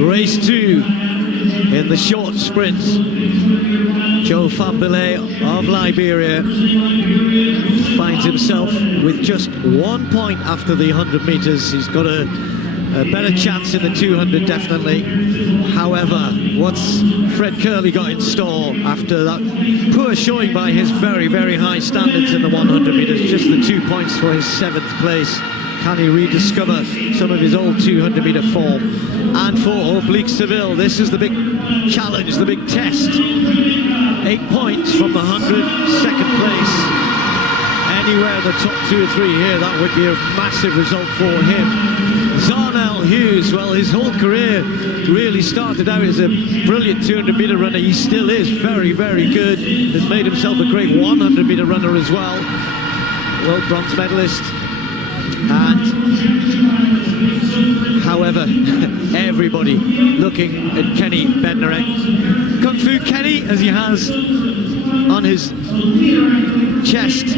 Race 2 in the short sprints. Joe Fambile of Liberia finds himself with just 1 point after the 100 meters. He's got a better chance in the 200, definitely. However, what's Fred Curley got in store after that poor showing by his very, very high standards in the 100 meters? Just the 2 points for his 7th place. Can he rediscover some of his old 200-meter form? And for Oblique Seville, this is the big challenge, the big test. 8 points from the 100, 2nd place. Anywhere in the top 2 or 3 here, that would be a massive result for him. Zarnell Hughes, well, his whole career really started out as a brilliant 200-meter runner. He still is very, very good. Has made himself a great 100-meter runner as well. World bronze medalist. And however, everybody looking at Kenny Bednarek. Kung Fu Kenny, as he has on his chest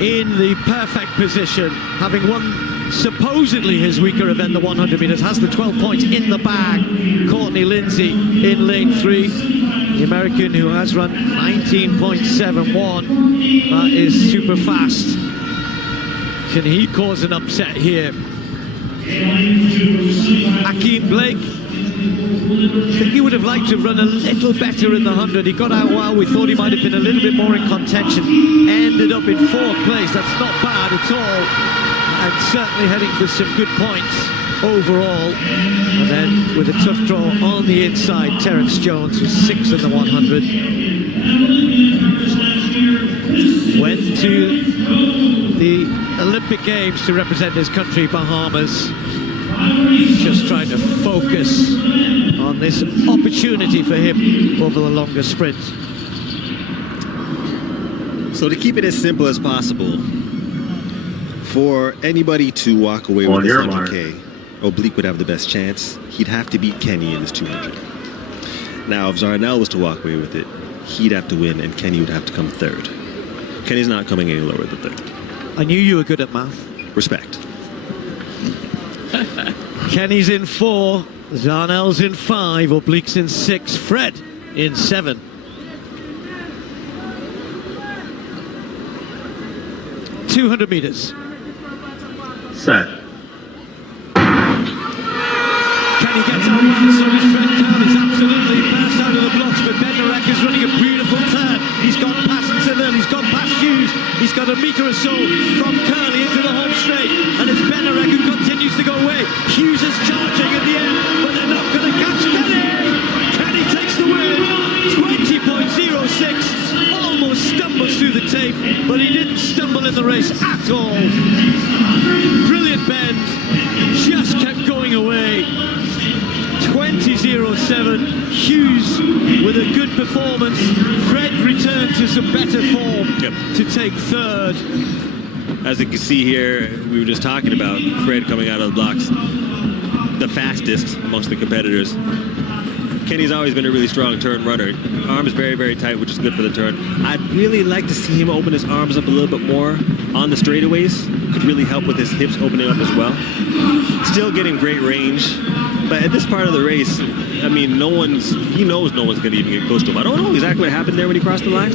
in the perfect position, having won supposedly his weaker event, the 100 meters, has the 12 points in the bag. Courtney Lindsay in lane 3, the American who has run 19.71. That is super fast. Can he cause an upset here? Akeem Blake, I think he would have liked to have run a little better in the 100. He got out well. We thought he might have been a little bit more in contention. Ended up in 4th place. That's not bad at all. And certainly heading for some good points overall. And then with a tough draw on the inside, Terence Jones was 6th in the 100. Went to the Olympic Games to represent his country, Bahamas. Just trying to focus on this opportunity for him over the longer sprint. So to keep it as simple as possible, for anybody to walk away with this 100K, Oblique would have the best chance. He'd have to beat Kenny in his 200. Now, if Zarnell was to walk away with it, he'd have to win, and Kenny would have to come 3rd. Kenny's not coming any lower than 3rd. I knew you were good at math. Respect. Kenny's in 4, Zarnell's in 5, Oblique's in 6, Fred in 7. $200 meters. Set. Kenny gets out well, so is Fred Curley. He's absolutely burst out of the blocks, but Bednarek is running a beautiful turn. He's gone past Seville, he's gone past Hughes. He's got a metre or so from Curley into the home straight, and it's Bednarek who continues to go away. Hughes is charging at the end, but they're not going to catch Kenny. Kenny takes the win. 20.06. Almost stumbles through the tape, but he didn't stumble in the race at all. Brilliant bend, just kept going away. 20.07. Hughes with a good performance. Fred returned to some better form to take 3rd. As you can see here, we were just talking about Fred coming out of the blocks the fastest amongst the competitors. Kenny's always been a really strong turn runner. Arm is very, very tight, which is good for the turn. I'd really like to see him open his arms up a little bit more on the straightaways. Could really help with his hips opening up as well. Still getting great range. But at this part of the race, I mean, he knows no one's going to even get close to him. I don't know exactly what happened there when he crossed the line.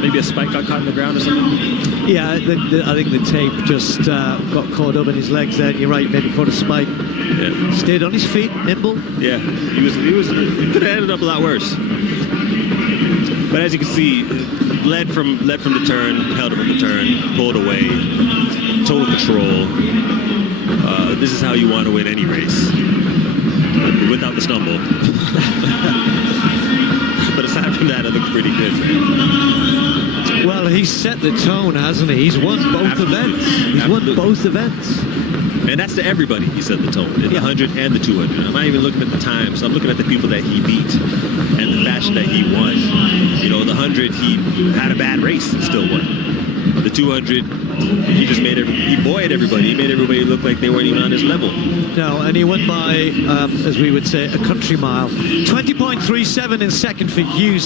Maybe a spike got caught in the ground or something. Yeah, I think the tape just got caught up in his legs there. You're right, maybe caught a spike. Yeah. Stayed on his feet, nimble. Yeah, he could have ended up a lot worse. But as you can see, led from the turn, held from the turn, pulled away, total control. This is how you want to win any race, without the stumble. But aside from that, it looks pretty good. Well, he's set the tone, hasn't he? He's won both events. He's won both events. And that's to everybody. He set the tone in the 100 and the 200. I'm not even looking at the times. I'm looking at the people that he beat and the fashion that he won. You know, the 100, he had a bad race and still won. The 200, he just he buoyed everybody. He made everybody look like they weren't even on his level. No, and he won by, as we would say, a country mile. 20.37 in 2nd for Hughes.